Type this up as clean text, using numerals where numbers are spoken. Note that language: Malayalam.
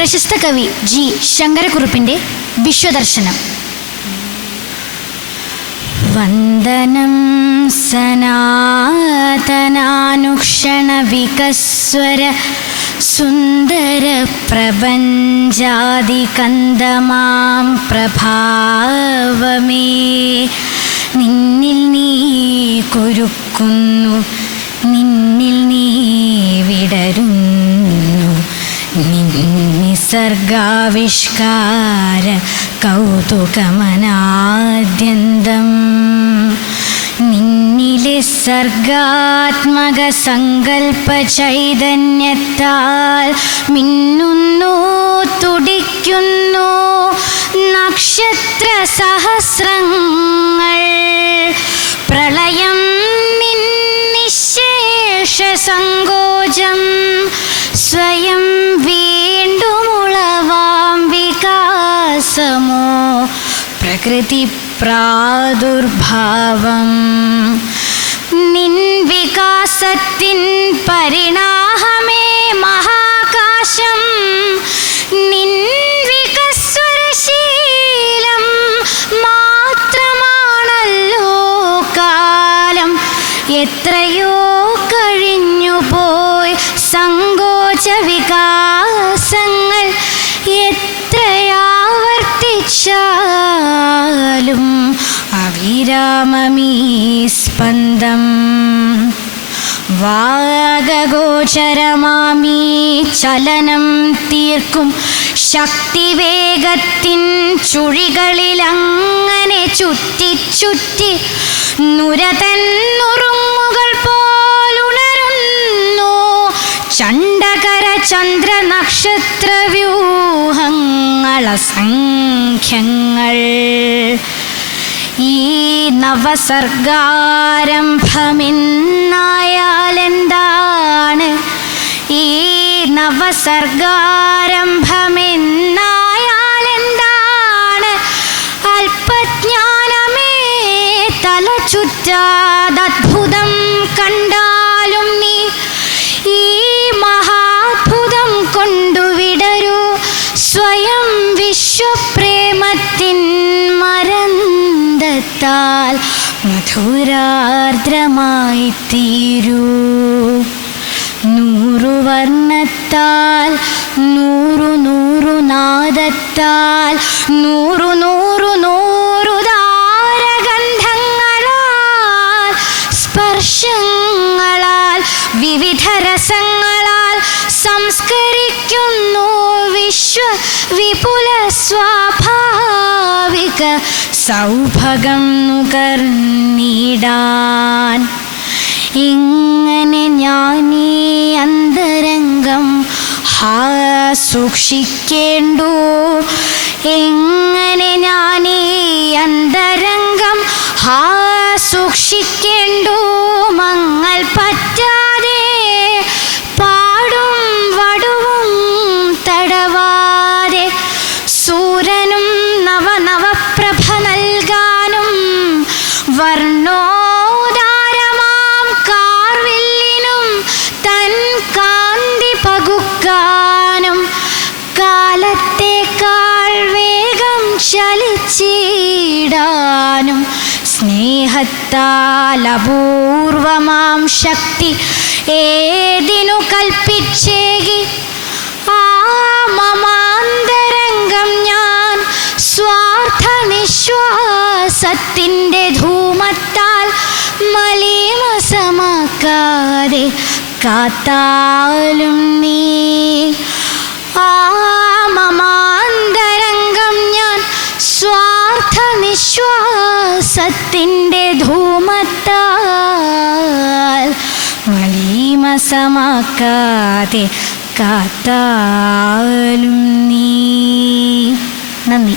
പ്രശസ്ത കവി ജി ശങ്കരക്കുറുപ്പിൻ്റെ വിശ്വദർശനം. വന്ദനം സനാതനാനുക്ഷണ വികസ്വര സുന്ദര പ്രപഞ്ചാദികന്ദമാം പ്രഭാവമേ, നിന്നിൽ നീ കൊരുക്കുന്നു, നിന്നിൽ നീ വിടരുന്നു, നിസർഗാവിഷ്കാര കൗതുകമനാദ്യന്തം. നിന്നിലെ സർഗാത്മക സങ്കൽപ്പ ചൈതന്യത്താൽ മിന്നുന്നു, തുടിക്കുന്നു നക്ഷത്ര സഹസ്രങ്ങൾ. പ്രളയം നിന്നിശേഷ സങ്കോചം സ്വയം വീണ്ടുമുളവാം വികാസമോ പ്രകൃതി പ്രാദുർഭാവം. നിൻ വികാസത്തിൻ പരിണാമമേ മഹാകാശം. നിൻ വികസ്വരശീലം മാത്രമാണല്ലോ കാലം. എത്രയോ കഴിഞ്ഞുപോയി സങ്കോച വികാസങ്ങൾ. എത്രയാവർത്തിച്ചാലും അവിരാമമീ സ്പന്ദം. വാഗഗോചരമാമീ ചലനം തീർക്കും ശക്തിവേഗത്തിൻ ചുഴികളിലങ്ങനെ ചുറ്റി ചുറ്റി നുരതൻ നുറുങ്ങുകൾ പോലുണരുന്നു ചണ്ഡകര ചന്ദ്ര നക്ഷത്ര വ്യൂഹങ്ങൾ അസംഖ്യങ്ങൾ. ഈ നവസർഗാരംഭമെന്നായാലെന്താണ്? ഈ നവസർഗാരംഭമെന്നായാലെന്താണ്? അല്പജ്ഞാനമേ തലചുറ്റാതദ്ഭുതം കണ്ടാലും നീ ഈ മഹാത്ഭുതം കൊണ്ടുവിടരൂ സ്വയം. വിശ്വപ്രേമത്തിൻ മരന്തത്താൽ മധുരാർദ്രമായി തീരൂ. നൂറുവർണ്ണത്താൽ നൂറു നൂറു നാദത്താൽ നൂറു നൂറു നൂറു താരഗന്ധങ്ങളാൽ സ്പർശങ്ങളാൽ വിവിധ രസങ്ങളാൽ സംസ്കരിക്കുന്നു വിശ്വ വിപുല സ്വാഭാവിക സൗഭഗം നുകർന്നിടാൻ. ഇങ്ങനെ ഞാനീ അന്തരംഗം സൂക്ഷിക്കേണ്ടു. എങ്ങനെ ഞാനീ അന്തരംഗം സൂക്ഷിക്കേണ്ടു. മങ്ങൾ പറ്റാതെ പാടും വടുവും തടവാതെ സൂര്യനും നവനവപ്രഭ നൽകാനും വർണ്ണോദാരമാം കാർവില്ലിനും തൻ കാന്തി പകുക്കാനും കാലത്തേക്കാൾ വേഗം ചലിച്ചിടാനും സ്നേഹത്താൽ അപൂർവമാം ശക്തി ഏതിനു കൽപ്പിച്ചേകി ആ മമാന്തരംഗം ഞാൻ സ്വാർത്ഥ നിശ്വാസത്തിൻ്റെ ധൂമത്താൽ മലീമസമാക്കാതെ കാത്താലും നീ. ആ മമാന്തരംഗം ഞാൻ സ്വാർത്ഥ നിശ്വാസത്തിൻ്റെ ധൂമത്താൽ മലീമസമാക്കാതെ കാത്താലും നീ. നന്ദി.